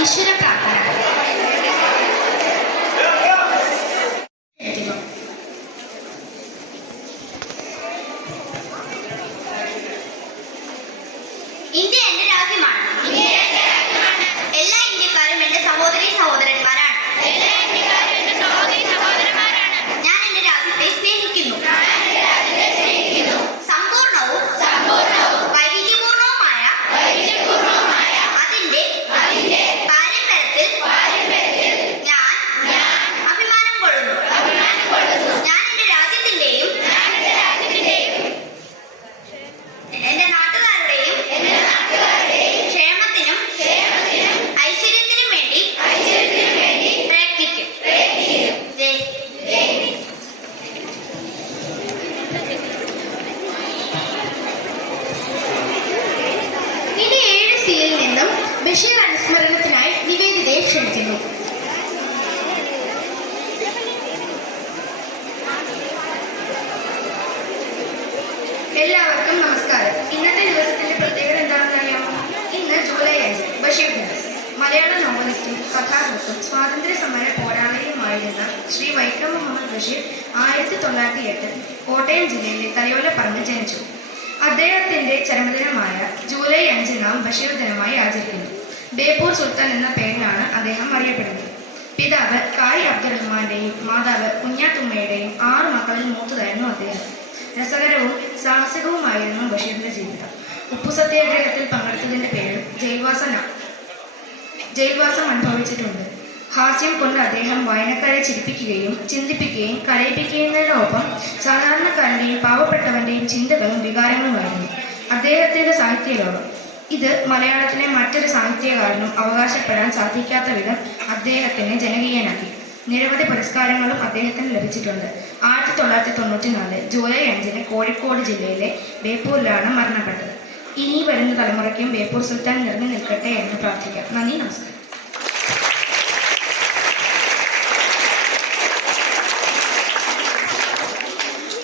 Mentira, capa. Basheer അനുസ്മരണത്തിനായി നിവേദിതയെ ക്ഷണിക്കുന്നു. എല്ലാവർക്കും നമസ്കാരം. ഇന്നത്തെ ദിവസത്തിന്റെ പ്രത്യേകത എന്താണെന്ന് അറിയാമോ? ഇന്ന് ജൂലൈ അഞ്ച് ബഷീർ ദിനം മലയാള നോവലിസ്റ്റും കഥാകൃത്തും സ്വാതന്ത്ര്യ സമര പോരാളിയുമായിരുന്ന ശ്രീ വൈക്കം മുഹമ്മദ് ബഷീർ ആയിരത്തി തൊള്ളായിരത്തി എട്ട് കോട്ടയം ജില്ലയിലെ തലയോലപ്പറമ്പ് ജനിച്ചു. അദ്ദേഹത്തിന്റെ ചരമദിനമായ ജൂലൈ അഞ്ച് നാം ബഷീർ ദിനമായി ആചരിക്കുന്നു ബേപ്പൂർ സുൽത്താൻ എന്ന പേരിലാണ് അദ്ദേഹം അറിയപ്പെടുന്നത്. പിതാവ് കായ് അബ്ദുറഹ്മാന്റെയും മാതാവ് കുഞ്ഞാത്തുമ്മയുടെയും ആറ് മക്കളിൽ മൂത്തതായിരുന്നു അദ്ദേഹം. രസകരവും സാഹസികവുമായിരുന്നു ബഷീറിന്റെ ജീവിതം. ഉപ്പു സത്യാഗ്രഹത്തിൽ പങ്കെടുത്തതിന്റെ പേരിൽ ജയിൽവാസന ജയിൽവാസം അനുഭവിച്ചിട്ടുണ്ട്. ഹാസ്യം കൊണ്ട് അദ്ദേഹം വായനക്കാരെ ചിരിപ്പിക്കുകയും ചിന്തിപ്പിക്കുകയും കരയിപ്പിക്കുന്നതിനൊപ്പം സാധാരണക്കാരന്റെയും പാവപ്പെട്ടവന്റെയും ചിന്തകളും വികാരങ്ങളുമായിരുന്നു. അദ്ദേഹത്തിന്റെ സാഹിത്യ ലോകം ഇത് മലയാളത്തിലെ മറ്റൊരു സാഹിത്യകാരനും അവകാശപ്പെടാൻ സാധിക്കാത്ത വിധം അദ്ദേഹത്തിനെ ജനകീയനാക്കി. നിരവധി പുരസ്കാരങ്ങളും അദ്ദേഹത്തിന് ലഭിച്ചിട്ടുണ്ട്. ആയിരത്തി തൊള്ളായിരത്തി തൊണ്ണൂറ്റി നാല് ജൂലൈ അഞ്ചിന് കോഴിക്കോട് ജില്ലയിലെ ബേപ്പൂരിലാണ് മരണപ്പെട്ടത്. ഇനി വരുന്ന തലമുറയ്ക്കും ബേപ്പൂർ സുൽത്താൻ നിറഞ്ഞു നിൽക്കട്ടെ എന്ന് പ്രാർത്ഥിക്കാം. നന്ദി നമസ്കാരം.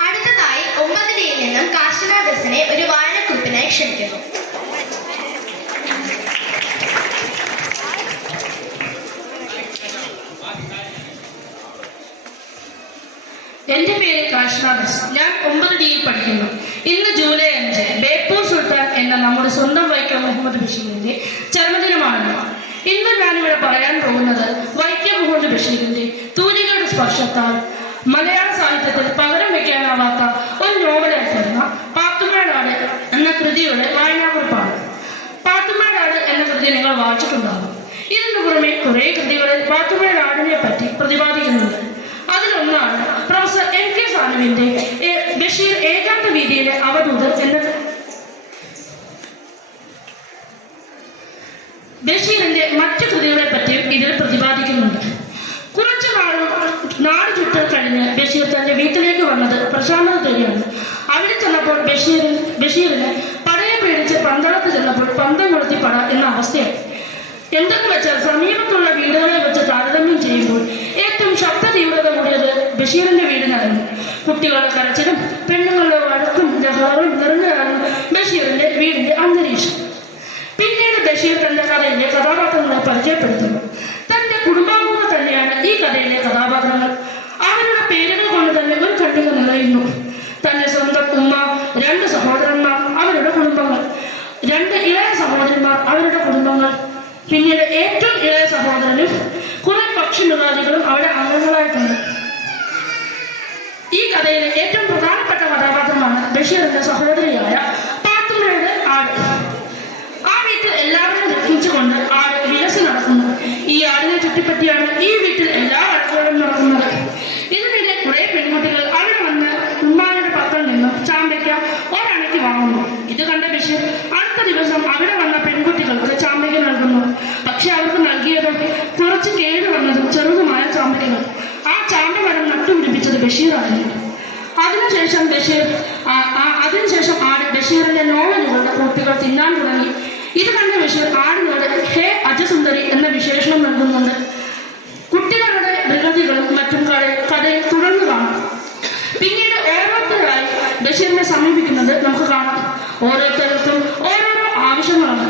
അടുത്തതായി ഒമ്പത് നിന്നും കാശന ദസിനെ ഒരു വായനക്കുറിപ്പിനായി ക്ഷണിക്കുന്നു. എന്റെ പേര് കാശ്നാദസ് ഞാൻ ഒമ്പത് ഡിയിൽ പഠിക്കുന്നു. ഇന്ന് ജൂലൈ അഞ്ച് ബേപ്പൂർ സുൽത്താൻ എന്ന നമ്മുടെ സ്വന്തം വൈക്കം മുഹമ്മദ് ബഷീറിന്റെ ചരമദിനമാണല്ലോ ഇന്ന് ഞാനിവിടെ പറയാൻ പോകുന്നത് വൈക്കം മുഹമ്മദ് ബഷീറിന്റെ തൂലികയുടെ സ്പർശത്താൽ മലയാള സാഹിത്യത്തിൽ പകരം വെക്കാനാവാത്ത ഒരു നോവലായിരുന്ന പാത്തുമ്മേടാട് എന്ന കൃതിയുടെ വായനാകുറിപ്പാണ് പാത്തുമ്മേടാട് എന്ന കൃതി നിങ്ങൾ വായിച്ചിട്ടുണ്ടാകും. ഇതിനു പുറമെ കുറെ കൃതികളിൽ പാത്തുമ്മേടാടിനെ പറ്റി പ്രതിപാദിക്കുന്നുണ്ട്. അതിലൊന്നാണ് പ്രൊഫസർ എ- ബഷീർ ഏകാന്ത വീതിയിലെ അവധൂത് എന്ന ബഷീറിന്റെ മറ്റു കൃതികളെ പറ്റിയും ഇതിൽ പ്രതിപാദിക്കുന്നുണ്ട്. കുറച്ചു നാളും നാട് ചുറ്റൽ കഴിഞ്ഞ് ബഷീർ തന്റെ വീട്ടിലേക്ക് വന്നത് പ്രശാന്തത തേടിയാണ് അവിടെ ചെന്നപ്പോൾ ബഷീറിന് ബഷീറിന് പടയെ പേടിച്ച് പന്തളത്ത് ചെന്നപ്പോൾ പന്തം കൊളുത്തി പട എന്ന അവസ്ഥയായി. എന്തെന്ന് വെച്ചാൽ സമീപത്തുള്ള വീടുകളെ വെച്ച് താരതമ്യം ചെയ്യുമ്പോൾ ഏറ്റവും ശബ്ദ തീവ്രത കൂടിയത് ബഷീറിന്റെ നടന്നു. കുട്ടികളുടെ കരച്ചിലും പെണ്ണുങ്ങളുടെ വഴക്കും ലഹളവും നിറഞ്ഞതായിരുന്നു ബഷീറിന്റെ വീടിന്റെ അന്തരീക്ഷം പിന്നീട് ബഷീർ തന്റെ കഥയിലെ കഥാപാത്രങ്ങളെ പരിചയപ്പെടുത്തുന്നു തന്റെ കുടുംബാംഗങ്ങൾ തന്നെയാണ് ഈ കഥയിലെ കഥാപാത്രങ്ങൾ അവരുടെ പേരുകൾ കൊണ്ട് തന്നെ ഒരു കണ്ണിക നിറയുന്നു തന്റെ സ്വന്തം ഉമ്മ രണ്ട് സഹോദരന്മാർ അവരുടെ കുടുംബങ്ങൾ രണ്ട് ഇളയ സഹോദരന്മാർ അവരുടെ കുടുംബങ്ങൾ പിന്നീട് ഏറ്റവും ഇളയ സഹോദരനും കുറെ പക്ഷി മൃഗാദികളും അവിടെ അംഗങ്ങളായിട്ടുണ്ട് ഈ കഥയിലെ ഏറ്റവും പ്രധാനപ്പെട്ട കഥാപാത്രമാണ് ബഷീറിന്റെ സഹോദരിയായ പാത്തുമ്മയുടെ ആട് ആ വീട്ടിൽ എല്ലാവരും ദുഃഖിച്ചുകൊണ്ട് ആട് വിലസി നടക്കുന്നു ഈ ചുറ്റിപ്പറ്റിയാണ് ഈ വീട്ടിൽ എല്ലാ ആഴ്ചകളും നടക്കുന്നത്. ഇതിനിടെ കുറെ പെൺകുട്ടികൾ അവിടെ വന്ന് ഉമ്മാനയുടെ പത്രം നിന്നും ചാമ്പയ്ക്ക ഒരണയ്ക്ക് വാങ്ങുന്നു. ഇത് കണ്ട ബഷീർ അടുത്ത ദിവസം അവിടെ വന്ന പെൺകുട്ടികൾക്ക് ചാമ്പയ്ക്ക നൽകുന്നു. പക്ഷെ അവർക്ക് നൽകിയതും കുറച്ച് കേട് വന്നതും ചെറുതുമായ ചാമ്പയ്ക്കകൾ. ആ ചാമ്പ മരം നട്ടുപിടിപ്പിച്ചത് ബഷീറായിരുന്നു അതിനുശേഷം ബഷീർ അതിനുശേഷം ആട് ബഷീറിന്റെ നോവലുകളുടെ കുട്ടികൾ തിന്നാൻ തുടങ്ങി. ഇത് കണ്ട ബഷീർ ആടിനോട് ഹേ അജസുന്ദരി എന്ന വിശേഷണം നൽകുന്നുണ്ട് കുട്ടികളുടെ വികൃതികളും മറ്റും കഥ കഥയിൽ തുടർന്ന് കാണാം പിന്നീട് ഓരോരുത്തരായി ബഷീറിനെ സമീപിക്കുന്നത് നമുക്ക് കാണാം. ഓരോരുത്തർക്കും ഓരോരോ ആവശ്യങ്ങളാണ്.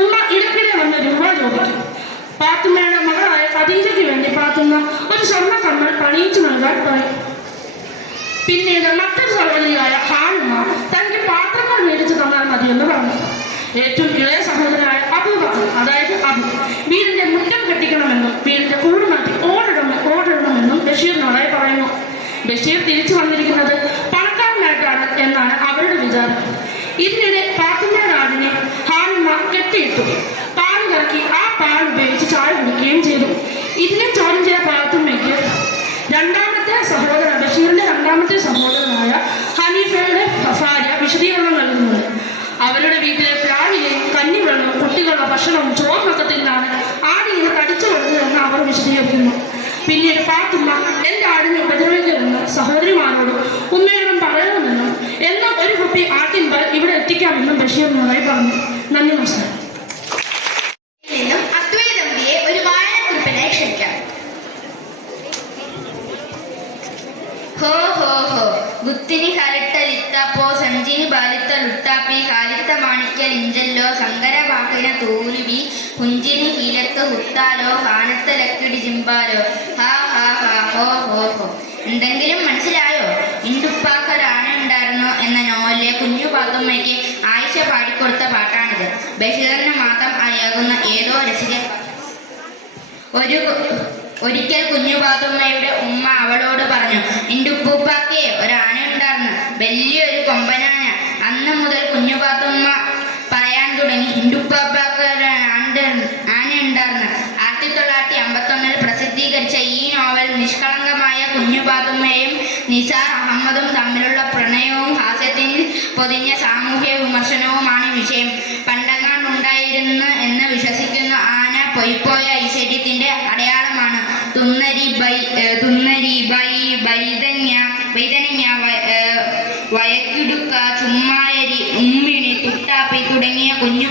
ഉമ്മ ഇടയ്ക്കിടെ വന്ന് രൂപ ചോദിക്കും. പാത്തുമ്മയുടെ മകളായ ഖദീജയ്ക്ക് വേണ്ടി പാത്തുമ്മ ഒരു സ്വർണ കമ്മൽ പണിയിച്ചു നൽകാൻ പറയും. പിന്നീട് മറ്റൊരു സഹോദരിയായ ഹാനുമ തനിക്ക് പാത്രങ്ങൾ മേടിച്ചു തന്നാൽ മതിയെന്ന് പറഞ്ഞു. ഏറ്റവും ഇളയ സഹോദരനായ അബൂബക്കർ അതായത് അബു വീടിന്റെ മുറ്റം കെട്ടിക്കണമെന്നും വീടിന്റെ കൂട് മാറ്റി ഓടിടണം ഓടിടണമെന്നും ബഷീറിനോടായി പറയുന്നു. ബഷീർ തിരിച്ചു വന്നിരിക്കുന്നത് പിന്നീട് ഫാത്തിമ എന്റെ ആടിനെ ഉപദ്രവിക്കരുതെന്ന് സഹോദരിമാരോടും ഉമ്മയോടും പറയണമെന്നും എന്നാൽ ഒരു കുപ്പി ആട്ടിൻപാൽ ഇവിടെ എത്തിക്കാമെന്നും ബഷീർ ബഷീറിനോടായി പറഞ്ഞു. നന്ദി നമസ്കാരം. ഹോ ഹോ ഹോ. ഗുത്തിനി കലിട്ട ലിത്തപ്പോ സഞ്ചിനി ബാലിത്ത ലുട്ടാപ്പി കാലിത്ത മാണിക്യ ലിഞ്ചല്ലോ സങ്കര വാക്കിന തൂരുവി കുഞ്ചിനി ഹീലത്ത് ഹുത്താലോ കാനത്ത ലക്കിടി ജിമ്പാലോ. എന്തെങ്കിലും മനസ്സിലായോ? ഇണ്ടുപ്പാക്കൽ ആന ഉണ്ടായിരുന്നോ എന്ന നോവലിലെ കുഞ്ഞു പാത്തുമ്മയ്ക്ക് ആയിഷ പാടിക്കൊടുത്ത പാട്ടാണിത്. ബഷീറിന് മാത്രം അറിയാകുന്ന ഏതോ രസിക ഒരു ഒരിക്കൽ കുഞ്ഞു പാത്തുമ്മയുടെ ഉമ്മ അവളോട് പറഞ്ഞു നിന്റെ ഉപ്പൂപ്പാക്കേ ഒരാന ഉണ്ടായിരുന്നു വലിയൊരു കൊമ്പനാന അന്ന് മുതൽ കുഞ്ഞു പാത്തുമ്മ പറയാൻ തുടങ്ങി നിന്റെ ഉപ്പാപ്പാക്ക് ഒരു ആണ്ട്- ആന ഉണ്ടായിരുന്നു ആയിരത്തി തൊള്ളായിരത്തി അമ്പത്തൊന്നിൽ പ്രസിദ്ധീകരിച്ച ഈ നോവൽ നിഷ്കളങ്കമായ കുഞ്ഞു നിസാർ അഹമ്മദും തമ്മിലുള്ള പ്രണയവും ഹാസ്യത്തിൽ പൊതിഞ്ഞ സാമൂഹ്യ വിമർശനവുമാണ് വിഷയം. പണ്ടങ്ങാണ്ടുണ്ടായിരുന്നു എന്ന് വിശ്വസിക്കുന്ന ആന പൊയ്പോയ ഐശ്വര്യത്തിന്റെ അടയാളമാണ്. തുന്നരി ബൈ തുന്നരി ബൈ വൈതന്യ വൈതനങ്ങ വയക്കിടുക്ക ചുമ്മായരി ഉമ്മിണി തുട്ടാപ്പി തുടങ്ങിയ കുഞ്ഞു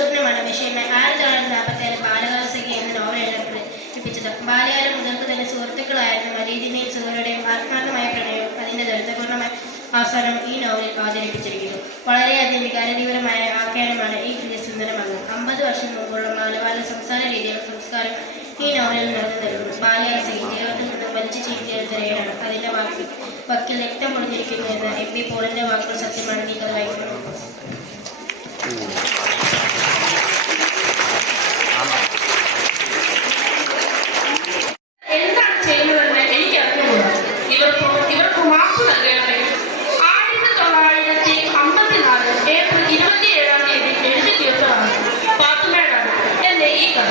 ഒരു ദുസ്വപ്നമാണ് ബഷീറിനെ ആയിരത്തി തൊള്ളായിരത്തി നാൽപ്പത്തി ഏഴ് ബാലകാല സഖി എന്ന നോവൽ എഴുതാൻ ബാലകാലം മുതൽക്ക് തന്നെ സുഹൃത്തുക്കളായിരുന്നു. വലീദിന്റെയും സുഹറയുടെയും ആത്മാർത്ഥമായ പ്രണയവും അതിന്റെ ദുരിതപൂർണമായ അവസാനം ഈ നോവലിൽ അവതരിപ്പിച്ചിരിക്കുന്നു. വളരെയധികം വികാരതീവരമായ ആഖ്യാനമാണ് ഈ കൃതി സുന്ദരമാകുന്നത് അമ്പത് വർഷം മുമ്പുള്ള ബാലബാല സംസാര രീതിയുടെ സംസ്കാരം ഈ നോവലിൽ നിറഞ്ഞു നൽകുന്നു ബാലകാലസഖി ജീവിതത്തിൽ നിന്നും വലിച്ചു ചീറ്റിയെടുത്ത രേഖയാണ് അതിന്റെ വാക്കിൽ വക്കിൽ രക്തം പൊടിഞ്ഞിരിക്കുന്നു എന്ന് എം പി പോളിന്റെ വാക്കുകൾ സത്യമാണ്. നീക്കം കഥ എന്താണ് ചെയ്യുന്നതെന്ന് എനിക്ക് അറിഞ്ഞുകൂടാ ഇവർക്ക് ഇവർക്ക് മാപ്പ് നൽകണമേ ആയിരത്തി തൊള്ളായിരത്തി അമ്പത്തിനാല് ഏപ്രിൽ ഇരുപത്തിയേഴാം തീയതി എഴുതി തീർത്തതാണ് പാത്തുമേടാണ് എന്റെ ഈ കഥ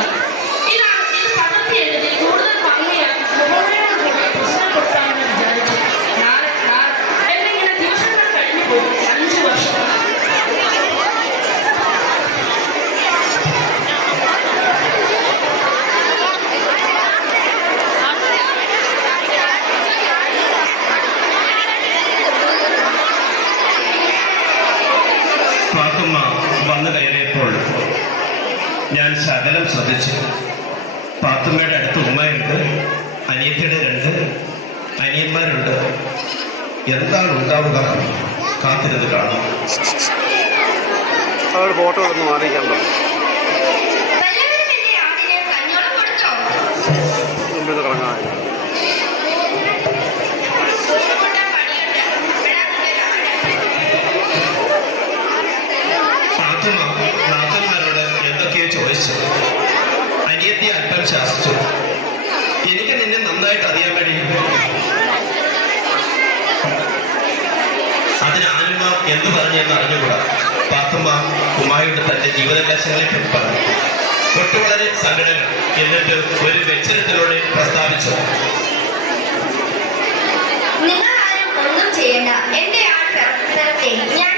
ഇതാണ് ഇത് പകർത്തി എഴുതി കൂടുതൽ ഭംഗിയാക്കി മുഖമയോട് കൂടി പ്രശ്നപ്പെടുത്താമെന്ന് വിചാരിച്ചു നാളെ നാളെ എന്നിങ്ങനെ ദിവസങ്ങൾ കഴിഞ്ഞു പോയി അഞ്ചു വർഷം പാത്തുമ്മ വന്നു കയറിയപ്പോൾ ഞാൻ ശ്രദ്ധിച്ച്. പാത്തുമ്മയുടെ അടുത്ത് ഉമ്മയുണ്ട് അനിയത്തിയുടെ രണ്ട് അനിയന്മാരുണ്ട്. എന്താണ് ഉണ്ടാവുക? കാത്തിരുന്ന് കാണാം. ഫോട്ടോ ഒന്ന് മാറിക്കാൻ പറഞ്ഞു സങ്കടങ്ങൾ എന്നിട്ട് ഒരു വ്യക്തിത്വത്തിലൂടെ പ്രസ്താവിച്ചു നിങ്ങൾ ആരും ഒന്നും ചെയ്യേണ്ട. എന്റെ ആൾ തരത്തെ ഞാൻ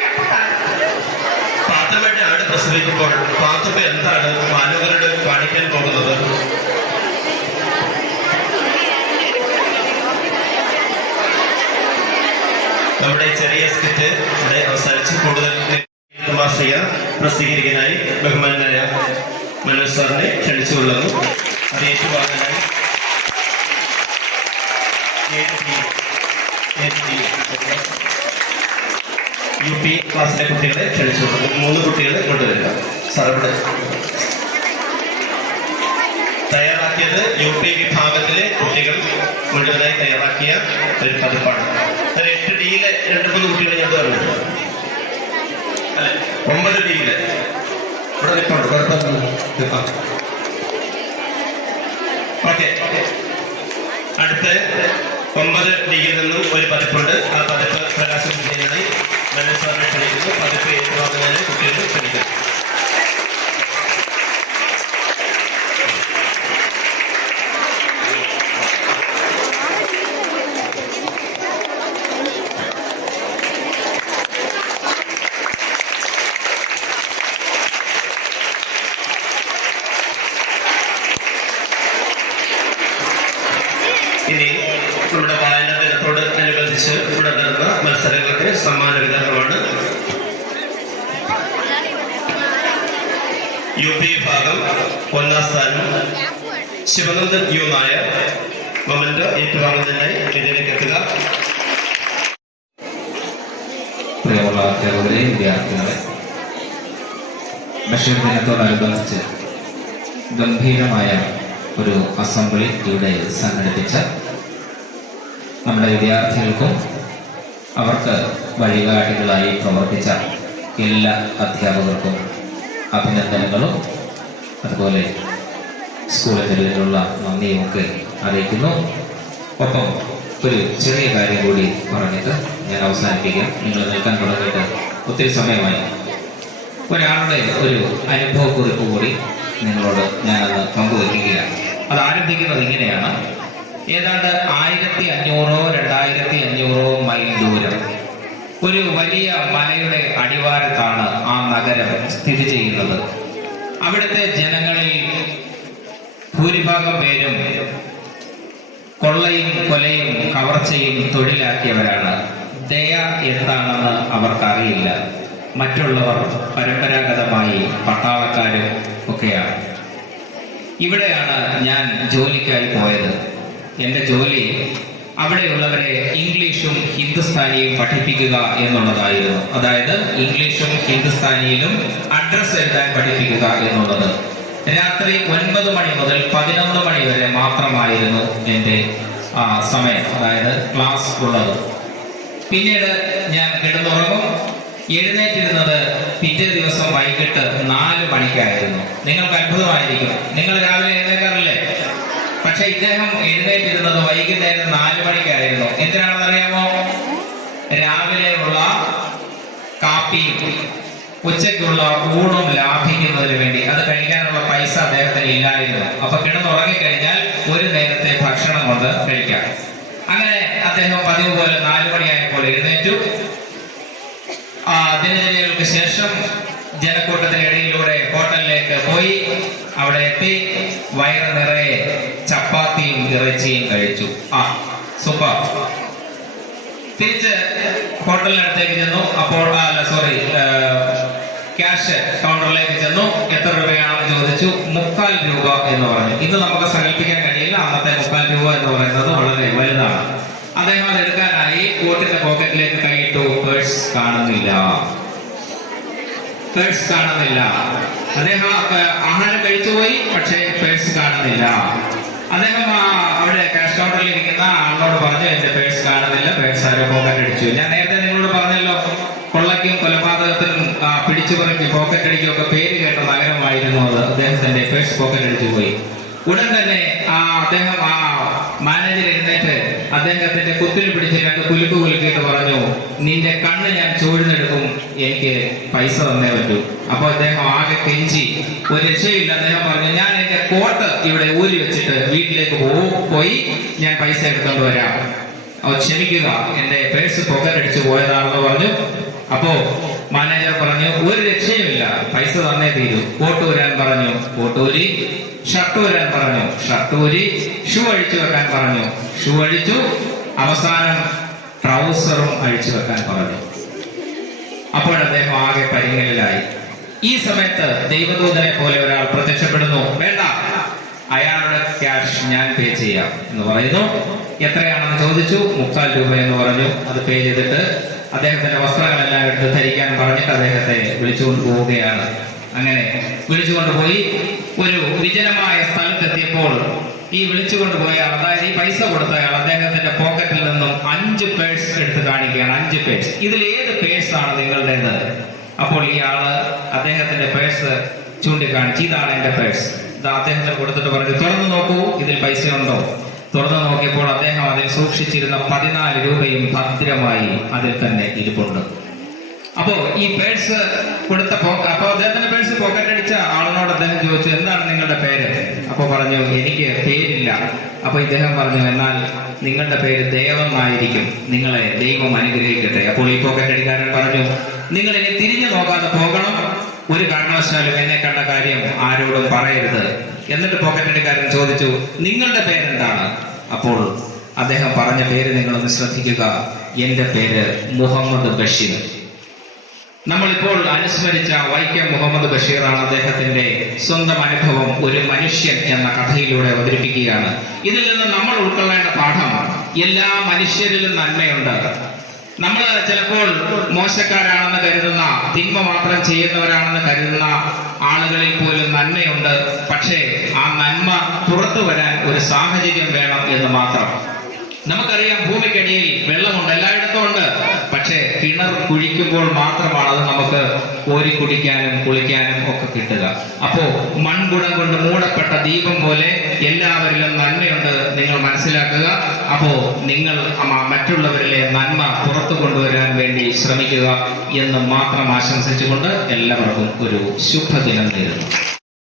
പാത്തുമ്മയുടെ ആട് പ്രസവിക്കുമ്പോൾ പാത്തുമ്മ എന്താണ് മാനവരുടെ കാണിക്കാൻ പോകുന്നത്? നമ്മുടെ ചെറിയ സ്കിറ്റ് ഇവിടെ അവസാനിച്ച് കൂടുതൽ മാസിക പ്രസിദ്ധീകരിക്കാനായി ബഹുമാനായ മനോജ് സാറിനെ ക്ഷണിച്ചുകൊള്ളുന്നു അത് ഏറ്റുവാങ്ങാനായി യു പി ക്ലാസ്സിലെ കുട്ടികളെ ക്ഷണിച്ചു മൂന്ന് കുട്ടികളെ കൊണ്ടുവരിക. സാറിവിടെ തയ്യാറാക്കിയത് യു പി വിഭാഗത്തിലെ കുട്ടികൾ മുഴുവനായി തയ്യാറാക്കിയ ഒരു പതിപ്പാണ്. എട്ട് ഡിയിലെ രണ്ട് മൂന്ന് കുട്ടികളെ ഞാൻ പറഞ്ഞു അല്ലെ? ഒമ്പത് ഡിയിലെ. ഇവിടെ നിൽപ്പുണ്ട് കുഴപ്പമൊന്നും ഓക്കെ. അടുത്ത് ഒമ്പത് ഡിയിൽ നിന്നും ഒരു പതിപ്പുണ്ട് ആ പതിപ്പ് പ്രകാശിപ്പിക്കുന്നതിനായി മനസ്സാറിനെ ക്ഷണിക്കുന്നു പതിപ്പ് ഏറ്റുവാങ്ങുന്നതിന് കുട്ടികളെ ക്ഷണിക്കുന്നു ഇനി നമ്മുടെ വായന ദിനത്തോട് അനുബന്ധിച്ച് ഇവിടെ നടന്ന മത്സരങ്ങൾക്ക് സമ്മാന വിതരണമാണ് യു പി വിഭാഗം ഒന്നാം സ്ഥാനം ശിവനന്ദൻ യു നായർ. മൊമെന്റ് ഏറ്റുവാങ്ങുന്നതിനായി ഇതിലേക്ക് എത്തുക. ബഷീർ ദിനത്തോടനുബന്ധിച്ച് ഗംഭീരമായ ഒരു അസംബ്ലി ഇവിടെ സംഘടിപ്പിച്ച നമ്മുടെ വിദ്യാർത്ഥികൾക്കും അവർക്ക് വഴികാട്ടികളായി പ്രവർത്തിച്ച എല്ലാ അധ്യാപകർക്കും അഭിനന്ദനങ്ങളും. അതുപോലെ സ്കൂളിലുള്ള നന്ദിയുമൊക്കെ അറിയിക്കുന്നു. ഒപ്പം ഒരു ചെറിയ കാര്യം കൂടി പറഞ്ഞിട്ട് ഞാൻ അവസാനിപ്പിക്കാം. നിങ്ങൾ നിൽക്കാൻ തുടങ്ങിയിട്ട് ഒത്തിരി സമയമായി. ഒരാളുടെ ഒരു അനുഭവക്കുറിപ്പ് കൂടി നിങ്ങളോട് ഞാനത് പങ്കുവയ്ക്കുകയാണ്. അത് ആരംഭിക്കുന്നത് ഇങ്ങനെയാണ്. ഏതാണ്ട് ആയിരത്തി അഞ്ഞൂറോ രണ്ടായിരത്തി അഞ്ഞൂറോ മൈൽ ദൂരം. ഒരു വലിയ മലയുടെ അടിവാരത്താണ് ആ നഗരം സ്ഥിതി ചെയ്യുന്നത്. അവിടുത്തെ ജനങ്ങളിൽ ഭൂരിഭാഗം പേരും കൊള്ളയും കൊലയും കവർച്ചയും തൊഴിലാക്കിയവരാണ്. ദയ എന്താണെന്ന് അവർക്കറിയില്ല. മറ്റുള്ളവർ പരമ്പരാഗതമായി പട്ടാളക്കാരും ഒക്കെയാണ്. ഇവിടെയാണ് ഞാൻ ജോലിക്കായി പോയത്. എന്റെ ജോലി അവിടെയുള്ളവരെ ഇംഗ്ലീഷും ഹിന്ദുസ്ഥാനിയും പഠിപ്പിക്കുക എന്നുള്ളതായിരുന്നു. അതായത് ഇംഗ്ലീഷും ഹിന്ദുസ്ഥാനിയിലും അഡ്രസ് എഴുതാൻ പഠിപ്പിക്കുക എന്നുള്ളത്. രാത്രി ഒൻപത് മണി മുതൽ പതിനൊന്ന് മണി വരെ മാത്രമായിരുന്നു എന്റെ സമയം. അതായത് ക്ലാസ് ഉള്ളത്. പിന്നീട് ഞാൻ കിടന്നുറങ്ങും. എഴുന്നേറ്റിരുന്നത് പിറ്റേ ദിവസം വൈകിട്ട് നാല് മണിക്കായിരുന്നു. നിങ്ങൾക്ക് അത്ഭുതമായിരിക്കും. നിങ്ങൾ രാവിലെ എഴുന്നേക്കാറില്ലേ? പക്ഷെ ഇദ്ദേഹം എഴുന്നേറ്റിരുന്നത് വൈകുന്നേരം നാല് മണിക്കായിരുന്നു. എന്തിനാണെന്ന് അറിയാമോ രാവിലെയുള്ള കാപ്പിയും ഉച്ചയ്ക്കുള്ള ഊണും ലാഭിക്കുന്നതിന് വേണ്ടി. അത് കഴിക്കാനുള്ള പൈസ അദ്ദേഹത്തിന് ഇല്ലായിരുന്നു. അപ്പൊ കിടന്നുറങ്ങിക്കഴിഞ്ഞാൽ ഒരു നേരത്തെ ഭക്ഷണം കൊണ്ട് കഴിക്കാം. അങ്ങനെ അദ്ദേഹം പതിവ് പോലെ നാലു മണിയായപ്പോൾ എഴുന്നേറ്റു. ദിനചര്യകൾക്ക് ശേഷം ജനക്കൂട്ടത്തിനിടയിലൂടെ ഹോട്ടലിലേക്ക് പോയി. അവിടെ എത്തി. വയറ് നിറയെ ഇറച്ചിയും കഴിച്ചു. ആ സൂപ്പർ. തിരിച്ച് ഹോട്ടലിനടുത്തേക്ക് ചെന്നു. അപ്പോൾ അല്ല സോറി ക്യാഷ് കൗണ്ടറിലേക്ക് ചെന്നു. എത്ര രൂപയാണെന്ന് ചോദിച്ചു. മുക്കാൽ രൂപ എന്ന് പറഞ്ഞു. ഇന്ന് നമുക്ക് സങ്കല്പിക്കാൻ കഴിയില്ല. അന്നത്തെ മുക്കാൽ രൂപ എന്ന് പറയുന്നത് വളരെ വലുതാണ്. അദ്ദേഹം അത് എടുക്കാനായി കോട്ടിന്റെ പോക്കറ്റിലേക്ക് കൈയിട്ടു പേഴ്സ് കാണുന്നില്ല. പേഴ്സ് കാണുന്നില്ല. അദ്ദേഹം ആഹാരം കഴിച്ചുപോയി പക്ഷേ പേഴ്സ് കാണുന്നില്ല. അദ്ദേഹം അവിടെ ക്യാഷ് കൗണ്ടറിൽ ഇരിക്കുന്ന ആളിനോട് പറഞ്ഞു എന്റെ പേഴ്സ് കാണുന്നില്ല പേഴ്സ് ആരോ പോക്കറ്റ് അടിച്ചു. ഞാൻ നേരത്തെ നിങ്ങളോട് പറഞ്ഞല്ലോ കൊള്ളയ്ക്കും കൊലപാതകത്തിനും പിടിച്ചു പറഞ്ഞ് പോക്കറ്റ് അടിക്കും ഒക്കെ പേര് കേട്ട നഗരമായിരുന്നു അത്. അദ്ദേഹത്തിന്റെ പേഴ്സ് പോക്കറ്റ് അടിച്ചു പോയി. ഉടൻ തന്നെ ആ അദ്ദേഹം ആ മാനേജർ എഴുന്നേറ്റ് അദ്ദേഹത്തിന്റെ കുത്തിന് പിടിച്ച് രണ്ട് കുലുക്ക് കുലുക്കിയിട്ട് പറഞ്ഞു നിന്റെ കണ്ണ് ഞാൻ ചൂഴ്ന്നെടുക്കും എനിക്ക് പൈസ തന്നേ പറ്റൂ. അപ്പൊ അദ്ദേഹം ആകെ കെഞ്ചി. ഒരു രക്ഷയില്ല അദ്ദേഹം പറഞ്ഞു ഞാൻ എന്റെ കോട്ട് ഇവിടെ ഊരി വെച്ചിട്ട് വീട്ടിലേക്ക് പോയി ഞാൻ പൈസ എടുത്തോണ്ട് വരാം. അവ ക്ഷമിക്കുക. എന്റെ പേഴ്സ് പോക്കറ്റ് പോയതാണെന്ന് പറഞ്ഞു. അപ്പോ മാനേജർ പറഞ്ഞു ഒരു രക്ഷയുമില്ല. പൈസ തന്നേ തീരും. കോട്ട് വരാൻ പറഞ്ഞു. കോട്ടൂരി ഷർട്ട് വരാൻ പറഞ്ഞു. ഷർട്ട് ഊരി ഷൂ അഴിച്ചു വെക്കാൻ പറഞ്ഞു. ഷൂ അഴിച്ചു അവസാനം ട്രൗസറും അഴിച്ചു വെക്കാൻ പറഞ്ഞു. അപ്പോൾ അദ്ദേഹം ആകെ പരിങ്ങലിലായി. ഈ സമയത്ത് ദൈവദൂതനെ പോലെ ഒരാൾ പ്രത്യക്ഷപ്പെടുന്നു. വേണ്ട. അയാളുടെ ക്യാഷ് ഞാൻ പേ ചെയ്യാം. എന്ന് പറയുന്നു. എത്രയാണെന്ന് ചോദിച്ചു. മുക്കാൽ രൂപ എന്ന് പറഞ്ഞു. അത് പേ ചെയ്തിട്ട് അദ്ദേഹത്തിന്റെ വസ്ത്രങ്ങളെല്ലാം എടുത്ത് ധരിക്കാൻ പറഞ്ഞിട്ട് അദ്ദേഹത്തെ വിളിച്ചുകൊണ്ട് പോവുകയാണ്. അങ്ങനെ വിളിച്ചുകൊണ്ട് പോയി. ഒരു വിജനമായ സ്ഥലത്തെത്തിയപ്പോൾ ഈ വിളിച്ചുകൊണ്ട് പോയ ആൾ, അതായത് ഈ പൈസ കൊടുത്തയാൾ അദ്ദേഹത്തിന്റെ പോക്കറ്റിൽ നിന്നും അഞ്ച് പേഴ്സ് എടുത്ത് കാണിക്കുകയാണ്. അഞ്ച് പേഴ്സ് ഇതിൽ ഏത് പേഴ്സ് ആണ് നിങ്ങളുടേത്? അപ്പോൾ ഈ ആൾ അദ്ദേഹത്തിന്റെ പേഴ്സ് ചൂണ്ടിക്കാണിച്ച്. ഇതാണ് എന്റെ പേഴ്സ് ഇത് അദ്ദേഹത്തിന് കൊടുത്തിട്ട് പറഞ്ഞു തുറന്നു നോക്കൂ ഇതിൽ പൈസ ഉണ്ടോ തുറന്നു നോക്കിയപ്പോൾ അദ്ദേഹം അതിൽ സൂക്ഷിച്ചിരുന്ന പതിനാല് രൂപയും ഭദ്രമായി അതിൽ തന്നെ ഇരിപ്പുണ്ട്. അപ്പോ ഈ പേഴ്സ് കൊടുത്ത അപ്പൊ അദ്ദേഹത്തിന്റെ പേഴ്സ് പോക്കറ്റ് അടിച്ച ആളിനോട് അദ്ദേഹം ചോദിച്ചു എന്താണ് നിങ്ങളുടെ പേര്? അപ്പൊ പറഞ്ഞു എനിക്ക് പേരില്ല. അപ്പൊ ഇദ്ദേഹം പറഞ്ഞു എന്നാൽ നിങ്ങളുടെ പേര് ദേവെന്നായിരിക്കും നിങ്ങളെ ദൈവം അനുഗ്രഹിക്കട്ടെ. അപ്പോൾ ഈ പോക്കറ്റ് അടിക്കാരൻ പറഞ്ഞു നിങ്ങൾ ഇനി തിരിഞ്ഞു നോക്കാതെ പോകണം. ഒരു കാരണവശാലും എന്നെ കണ്ട കാര്യം ആരോടും പറയരുത്. എന്നിട്ട് പോക്കറ്റിന്റെ കാര്യം ചോദിച്ചു നിങ്ങളുടെ പേരെന്താണ്? അപ്പോൾ അദ്ദേഹം പറഞ്ഞ പേര് നിങ്ങളൊന്ന് ശ്രദ്ധിക്കുക. എന്റെ പേര് മുഹമ്മദ് ബഷീർ. നമ്മളിപ്പോൾ അനുസ്മരിച്ച വൈക്കം മുഹമ്മദ് ബഷീറാണ് അദ്ദേഹത്തിന്റെ സ്വന്തം അനുഭവം ഒരു മനുഷ്യൻ എന്ന കഥയിലൂടെ അവതരിപ്പിക്കുകയാണ്. ഇതിൽ നിന്ന് നമ്മൾ ഉൾക്കൊള്ളേണ്ട പാഠം എല്ലാ മനുഷ്യരിലും നന്മയുണ്ട്. നമ്മൾ ചിലപ്പോൾ മോശക്കാരാണെന്ന് കരുതുന്ന തിന്മ മാത്രം ചെയ്യുന്നവരാണെന്ന് കരുതുന്ന ആളുകളിൽ പോലും നന്മയുണ്ട്. പക്ഷേ ആ നന്മ പുറത്തു വരാൻ ഒരു സാഹചര്യം വേണം എന്ന് മാത്രം. നമുക്കറിയാം ഭൂമിക്കടിയിൽ വെള്ളമുണ്ട്. പക്ഷേ കിണർ കുഴിക്കുമ്പോൾ മാത്രമാണ് അത് നമുക്ക് കോരി കുടിക്കാനും കുളിക്കാനും ഒക്കെ കിട്ടുക. അപ്പോ മൺകുടം കൊണ്ട് മൂടപ്പെട്ട ദീപം പോലെ എല്ലാവരിലും നന്മയുണ്ട് നിങ്ങൾ മനസ്സിലാക്കുക. അപ്പോ നിങ്ങൾ മറ്റുള്ളവരിലെ നന്മ പുറത്തു കൊണ്ടുവരാൻ വേണ്ടി ശ്രമിക്കുക എന്ന് മാത്രം ആശംസിച്ചുകൊണ്ട് എല്ലാവർക്കും ഒരു ശുഭദിനം നേരുന്നു.